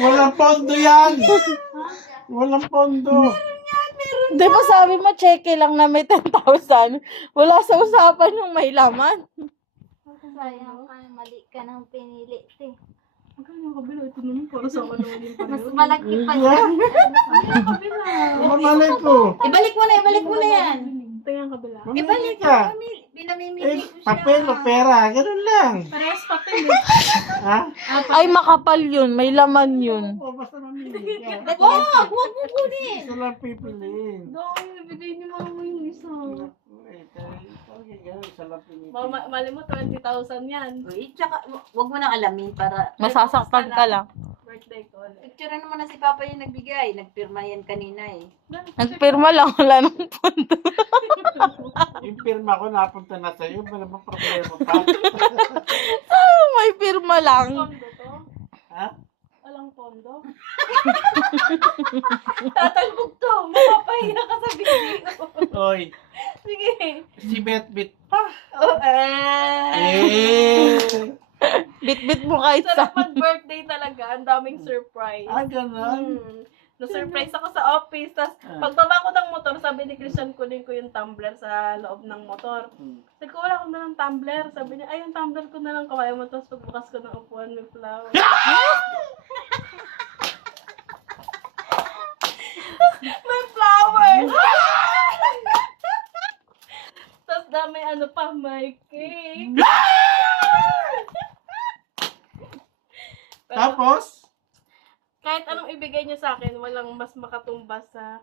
Walang pondo yan. Walang pondo. Di ba sabi mo, cheque lang na may 10,000? Wala sa usapan yung may laman. Sayang ka, mali ka nang pinili, te. Magkano yung kabila? Ito naman para sa ako naman yung Mas pareho. malaki pa Yeah. yan. Mamalay ko. Ibalik mo na yan. Ito yung kabila. Mamili ka. Pinamimili ko siya. Papel o pera. Ganun lang. Parehas papel eh. Ha? Ay, makapal yun. May laman yun. O, basta mamili ka. Wag mo kunin. Isa lang pipiliin. Dahil ibigay ni mama yung isa. Isa lang pipiliin. Mali mo, 20,000 yan. Uy, tsaka, wag mo nang alamin para... Masasaktan ka lang. Birthday ko ulit. Picture naman na si Papa yung nagbigay. Nagpirma yan kanina eh. Nagpirma lang. Wala nang pondo. Yung pirma ko napunta na sa'yo. Wala bang problema pa? May pirma lang. Pondo to? Ha? Walang pondo? Tatalbog to. Mapapahiya ka sa video. Oy, Sige. si Betbit pa. Oh, Bit-bit mo kahit Sarap sa... mag-birthday talaga. Ang daming surprise. Ah, ganun. Na-surprise ako sa office. Tapos, pagbaba ko ng motor, sabi ni Christian, kunin ko yung tumbler sa loob ng motor. Sabi ko, wala akong dalang tumbler. Sabi niya, ay, yung tumbler ko na lang kawaya mo. Tapos, pagbukas ko ng upuan, may flower. May flowers! Tapos, may ano pa, may cake. Pero, Tapos, kahit anong ibigay niyo sa akin, walang mas makatumbas sa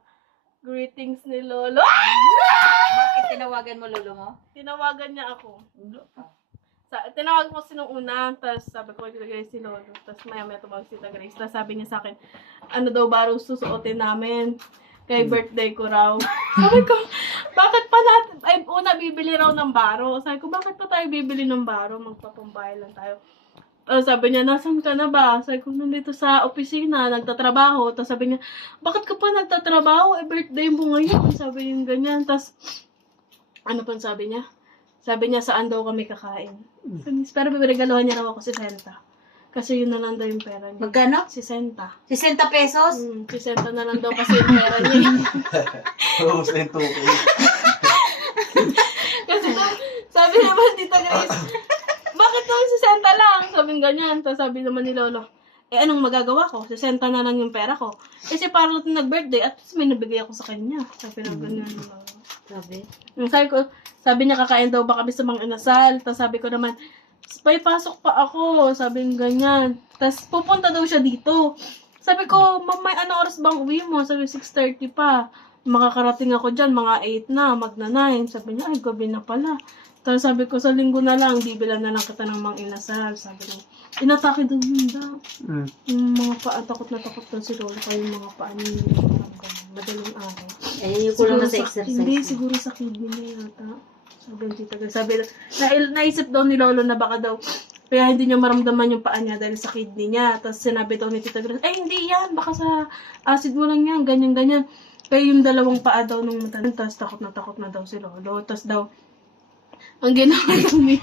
greetings ni Lolo. Bakit tinawagan mo lolo mo? Tinawagan niya ako. Tinawagan ko si nung una, tapos sabi ko kay Tita Grace si Lolo. Tapos maya tumawag si Tita Grace. Tapos sabi niya sa akin, ano daw ba raw susuotin namin? Kay birthday ko raw. Sabi ko, bakit pa natin, ay una bibili raw ng baro. Sabi ko, bakit pa tayo bibili ng baro? Magpapumbay lang tayo. Sabi niya, nasan ka na ba? Sabi ko, nandito sa opisina, nagtatrabaho. Tapos sabi niya, bakit ka pa nagtatrabaho? Birthday mo ngayon. Sabi niya ganyan. Tapos, ano pa sabi niya? Sabi niya, saan daw kami kakain? Pero bibiregaluhan niya raw ako si Senta. Kasi yun na lang daw yung pera niya. Magkano? Si Senta. 60 pesos? Si Senta na lang daw kasi yung pera niya. ubus na yung tukoy. Kasi daw, sabi naman Tita Grace, bakit daw si Senta lang? Sabi ganyan. Tapos sabi naman ni Lolo, anong magagawa ko? Si Senta na lang yung pera ko. Kasi para lang nag-birthday at least may nabigay ako sa kanya. Sabi na ganyan ni Lolo. Sabi niya kakain daw ba kami sa mga inasal. Tapos sabi ko naman, may pasok pa ako. Sabi niya ganyan. Tapos pupunta daw siya dito. Sabi ko, may ano oras bang uwi mo? Sabi 6:30 pa. Makakarating ako dyan, mga 8 na, magna 9. Sabi niya, ay gabi na pala. Tapos sabi ko, sa linggo na lang, bibilan na lang kita ng mga inasal. Sabi niya, inatake daw yun daw. Yung mga paa, takot na takot daw si Lolo. Kaya yung mga paa niya, hindi parang ganun. Madaling araw. Eh, yung kulang na sa exercise. Hindi, siguro sa kidney niya yata. Sabi ng tita Grace. Sabi, naisip daw ni Lolo na baka daw, kaya hindi niya maramdaman yung paa niya dahil sa kidney niya. Tapos sinabi daw ni Tita Grace, hindi yan, baka sa acid mo lang yan, ganyan-ganyan. Kaya yung dalawang paa daw nung matanda, tapos takot na daw si Lolo. Tapos daw, ang ginawa daw ni,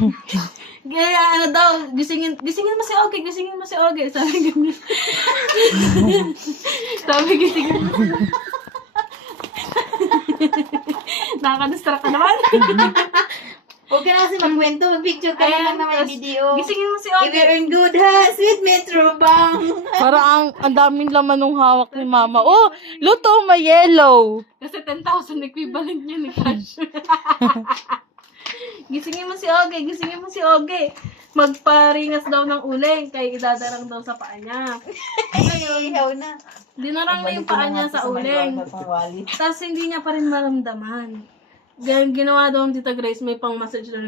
kaya ano daw, gisingin mo si Ogie, sabi ganyan. Sabi gisingin mo si Ogie. Nakaka-distract ka naman. Huwag ka na kasi magkwento. Mag-picture ka lang naman yung video. Gisingin mo si If Ogie. you're in good hands with Metro Bank. Parang ang daming laman ng hawak ni Mama. Oh, luto, may yellow. Kasi 10,000 equivalent niya ni cash. Gisingin mo si Ogie. Magparingas daw ng uling kaya idadarang daw sa paa niya. Ihaw na. Dinarang na yung paa niya sa uling. Tapos hindi niya pa rin maramdaman. Ginawa daw ng Tita Grace, may pang-massage na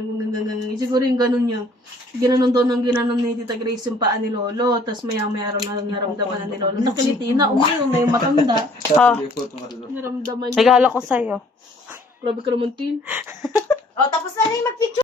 siguro yung ganun yun. Ginanon daw ng ginanon ni Tita Grace yung paa ni Lolo. Tapos maya-maya naramdaman na ni Lolo. Nakiliti na, umayon na yung matanda. Naramdaman niya. Regalo ko sa'yo. Grabe ka naman, Tin. O, tapos na rin mag-picture.